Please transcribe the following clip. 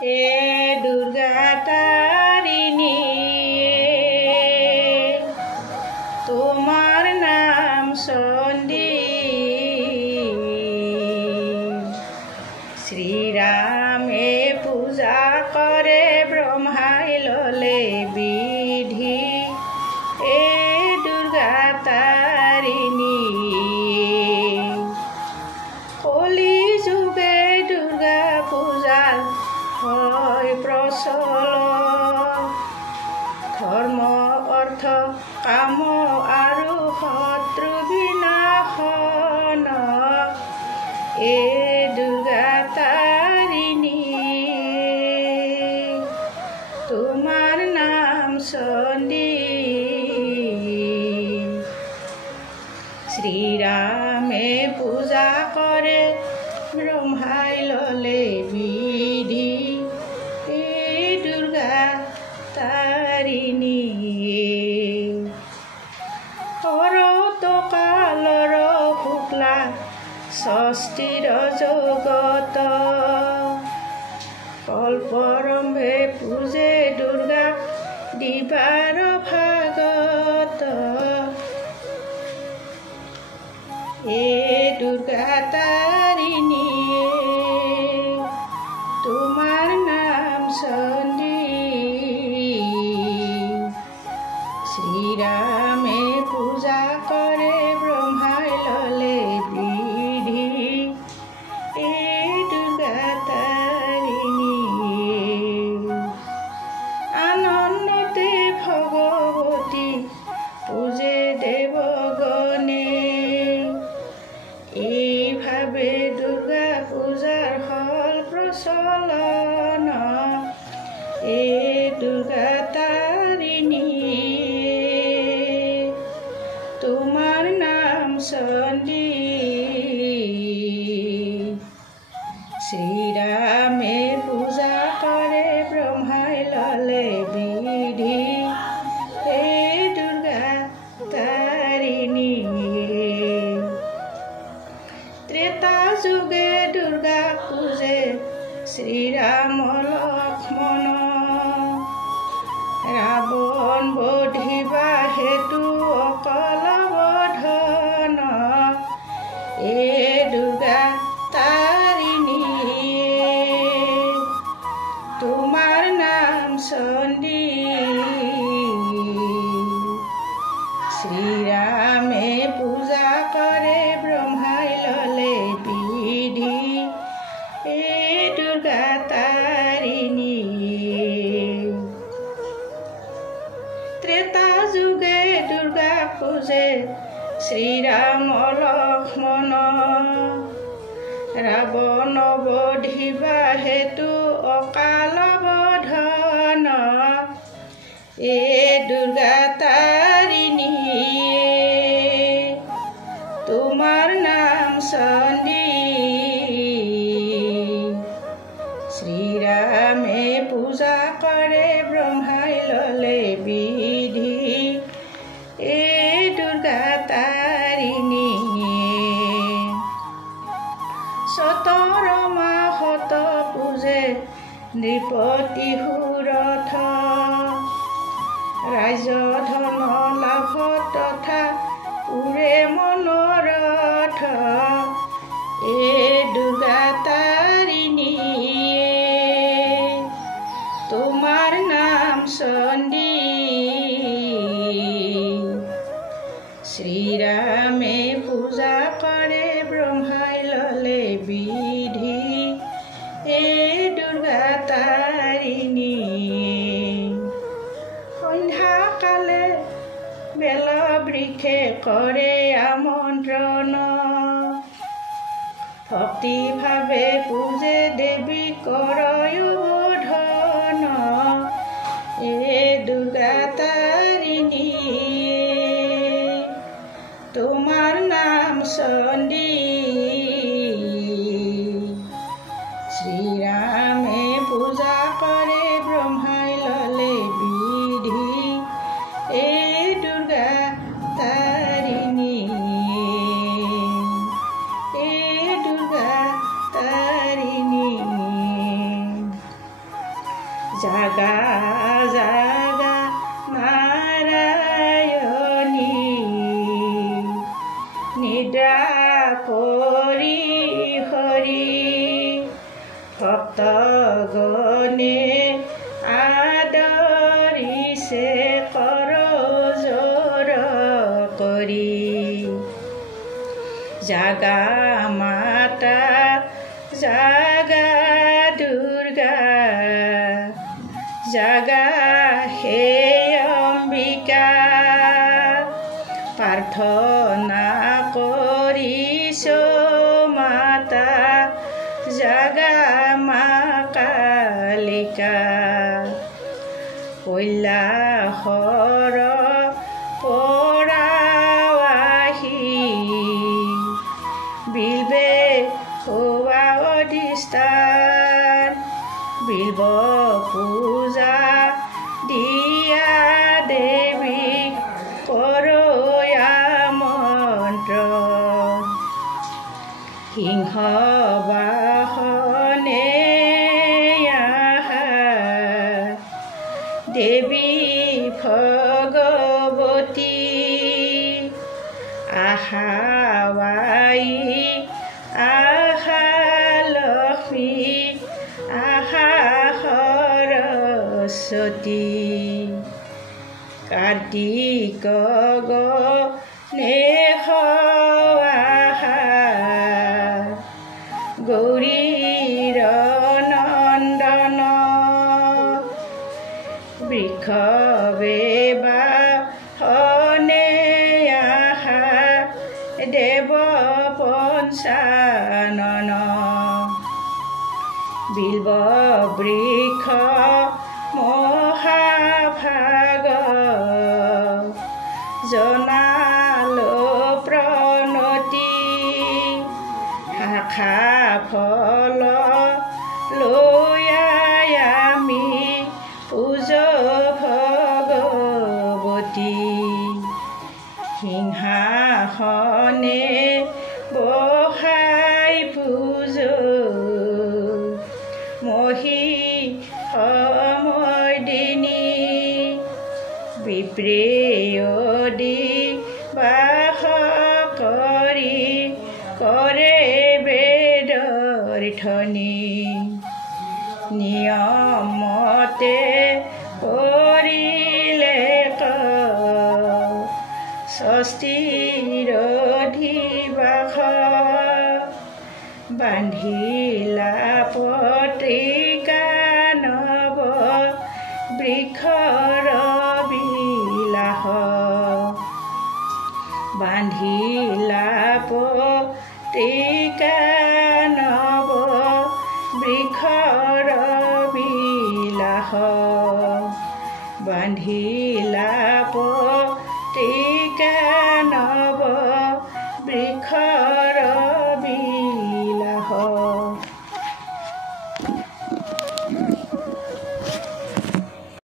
हे दुर्गा तारिणी তোমার নাম চণ্ডী শ্রীরামে পূজা করে ব্রহ্মাই ললে বিধি এ দুর্গা তারিণী কলি যুগে দুর্গা পূজার হয় প্রচলন ধর্ম অর্থ কাম আৰু শত্ৰু বিনাশন এ দুৰ্গা তাৰিণী তোমাৰ নাম চণ্ডী শ্ৰীৰামে পূজা কৰে ব্ৰহ্মাই ললে বিধি এ দুৰ্গা তাৰিণী শৰৎ কালৰ শুক্লা ষষ্ঠীৰ জগত কল্পৰম্ভে পূজে দুৰ্গাক দিবাৰ ভাগত এ দুৰ্গা তাৰিণী তোমাৰ নাম চণ্ডী শ্ৰীৰামে পূজা কৰে ব্ৰহ্মাই ললে বিধি এ দুৰ্গা তাৰিণী আনন্দতে ভগৱতী পূজে দেৱগণে এইভাবে দুৰ্গা পূজাৰ হল প্ৰচলন এ দুৰ্গা তাৰিণী তোমাৰ নাম চণ্ডী শ্ৰীৰামে পূজা কৰে ব্ৰহ্মাই ললে বিধি হে দুৰ্গা তাৰিণী ত্ৰেতা যুগে দুৰ্গা পূজে শ্ৰীৰাম লক্ষ্মণ ৰাৱণ বধিবা হেতু অকল বধন এ দুৰ্গা তাৰিণী তোমাৰ নাম চণ্ডী শ্ৰীৰামে পূজা কৰে ব্ৰহ্মাই ললে বিধি এ দুৰ্গা তাৰিণী ত্ৰেতা যুগে দুৰ্গা পূজে শ্ৰীৰাম লক্ষ্মণ ৰাৱণ বধিবা হেতু অকাল বধন এ দুৰ্গা তাৰিণী তোমাৰ নাম চণ্ডী শ্ৰীৰামে পূজা কৰে ব্ৰহ্মাই ললে বিধি এ দুৰ্গা তাৰিণী চতৰ মাহত পূজে নৃপতি সুৰথ ৰাজ্য ধন লাভ তথা উৰে মনোৰথ এ দুৰ্গা তাৰিণী তোমাৰ নাম চণ্ডী শ্ৰীৰামে পূজা কৰে ব্ৰহ্মাই ললে বিধি এ দুৰ্গা তাৰিণী সন্ধ্যাকালে বেল বৃক্ষে কৰে আমন্ত্ৰণ ভক্তিভাৱে পূজে দেৱী কৰয়ো ধন এ দুৰ্গা তাৰিণী তোমাৰ নাম চণ্ডী শ্ৰীৰামে পূজা কৰে ব্ৰহ্মাই ললে বিধি এ দুৰ্গা তাৰিণী এ দুৰ্গা তাৰিণী জাগা জাগা নাৰায়ণী নিদ্ৰা কৰি হৰি ভক্তগণে আদৰিছে কৰজোৰ কৰি জাগা মাতা জাগা দুৰ্গা জাগা হে অম্বিকা প্ৰাৰ্থনা কৰিছো মাতা জাগা মা কালিকা কৈলাসৰ পৰা আহি বিলবে হোৱা অধিষ্ঠান বিল্ব পূজা দিয়া দেৱীক কৰয়া মন্ত্ৰ সিংহ বাহনে দেৱী ভগৱতী আহাৱাই আহা লক্ষ্মী আহা সৰস্বতী কাৰ্তিক গণেশ আহা গৌৰীৰ নন্দন বৃষবে বাহনে আহা দেৱ পঞ্চানন বিল্ব বৃক্ষ মহাভাগ জনালো প্ৰণতি শাখা ফল লৈ আমি পূজো ভগৱতী সিংহাসনে বহাই পূজো মহি সমদিনী বিপ্ৰেয়দি বাস কৰি কৰে বেদৰ ধ্বনি নিয়মতে কৰিলে ষষ্ঠীৰ অধিবাস বান্ধিলা পত্ৰিকা নৱ বৃক্ষৰ বিলাস বান্ধিলা পত্ৰিকা নৱ বৃক্ষৰ বিলাস বান্ধিলা পত্ৰিকা নৱ বৃক্ষ